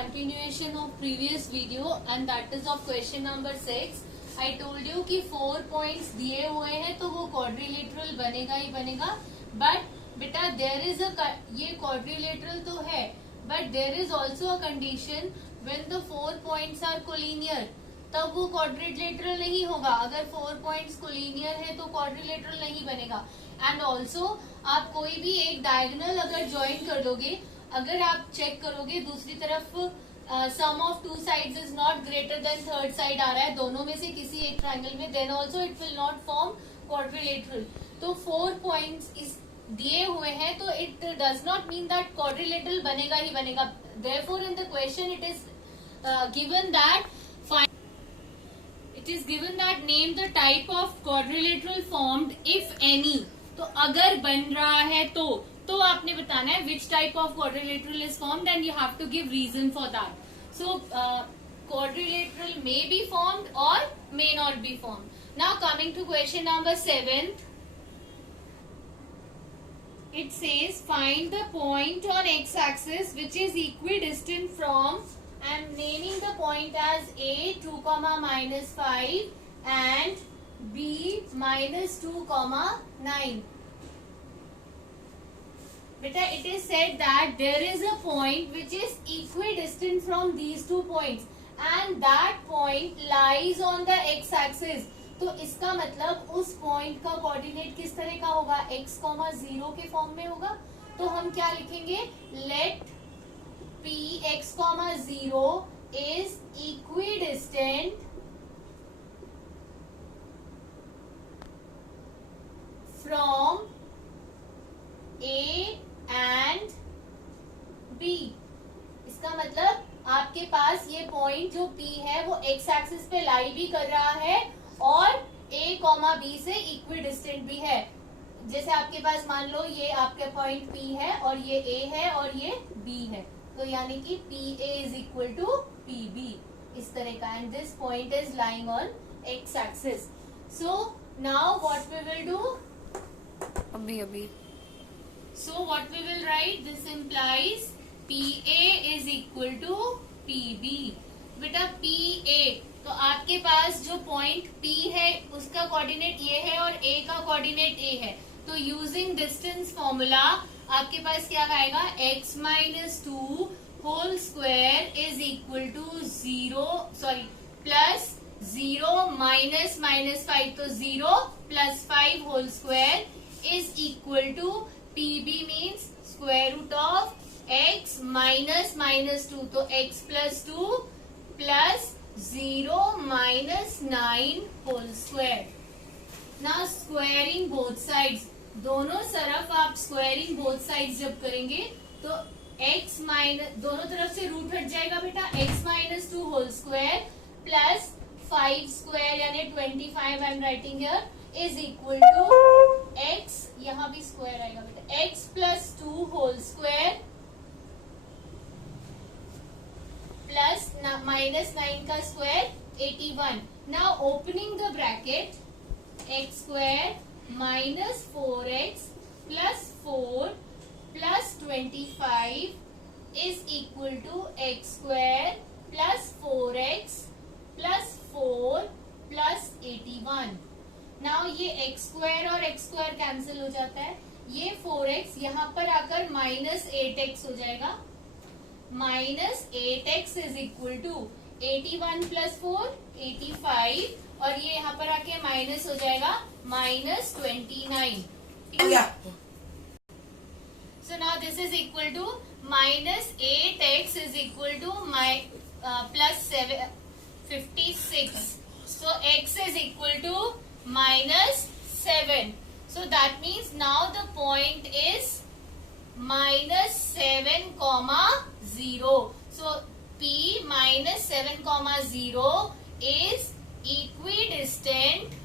continuation of previous video and that is of question number 6. I told you कि 4 points दिए हुए हैं तो वो quadrilateral बनेगा ही बनेगा. But बेटा there is a ये quadrilateral तो है but there is also a condition when the 4 points are collinear. तब वो quadrilateral नहीं होगा. अगर 4 points collinear है तो quadrilateral नहीं बनेगा. एंड ऑल्सो आप कोई भी एक डायगोनल अगर ज्वाइन कर दोगे, अगर आप चेक करोगे दूसरी तरफ sum of two sides is not greater than third side आ रहा है दोनों में से किसी एक ट्रायंगल में, then also it will not form quadrilateral. तो 4 पॉइंट्स इस दिए हुए हैं तो it does not mean that quadrilateral बनेगा ही बनेगा. Therefore in the question it is given that name the type of quadrilateral formed if any. तो अगर बन रहा है तो आपने बताना है which type of quadrilateral is formed and you have to give reason for that. So quadrilateral may be formed और may not be formed. Now coming to question number 7, it says find the point on x axis which is equidistant from, I am naming the point as a 2, -5 and b -2, 9. Beta, it is said that there is a point which is equidistant from these 2 points and that point lies on the x axis. तो इसका मतलब उस point का coordinate किस तरह का होगा, x, 0 के फॉर्म में होगा. तो हम क्या लिखेंगे, late p x, 0 is equidistant from a and b. इसका मतलब आपके पास ये पॉइंट जो p है वो x एक्सिस पे लाई भी कर रहा है और a, b से इक्विडिस्टेंट भी है. जैसे आपके पास मान लो ये आपका पॉइंट p है और ये a है और ये b है, तो यानी कि pa is equal to pb इस तरह का. And this point is lying on x axis. So now what we will do, अभी so what we will write, this implies PA is equal to PB. बेटा PA, तो आपके पास जो point P है उसका कोऑर्डिनेट ये है और A का कोऑर्डिनेट A है. तो यूजिंग डिस्टेंस फॉर्मूला आपके पास क्या आएगा, x -2 whole square is equal to 0 plus 0 -5, तो 0 + 5 whole square is equal to PB means square root of x -2. तो x + 2 plus 0 - 9 whole square. Now squaring both sides, दोनों तरफ आप squaring both sides जब करेंगे तो x दोनों तरफ से रूट हट जाएगा बेटा, x -2 whole square plus 5 square यानी 25 I am writing here is equal to x, यहाँ भी स्क्वायर आएगा बेटा, x + 2 होल स्क्वायर प्लस -9 का square 81. Now opening the bracket, x² - 4x + 4 + 25 is equal to x² + 4x + 4 + 81. Now ये x² और x² cancel हो जाता है, ये 4x यहाँ पर आकर -8x हो जाएगा. -8x इज इक्वल टू 81 + 4 85 और ये यहाँ पर आके माइनस हो जाएगा -29. So now this is equal to -8x is equal to +56. So x is equal to -7. So that means now the point is -7, 0. So P -7, 0 is equidistant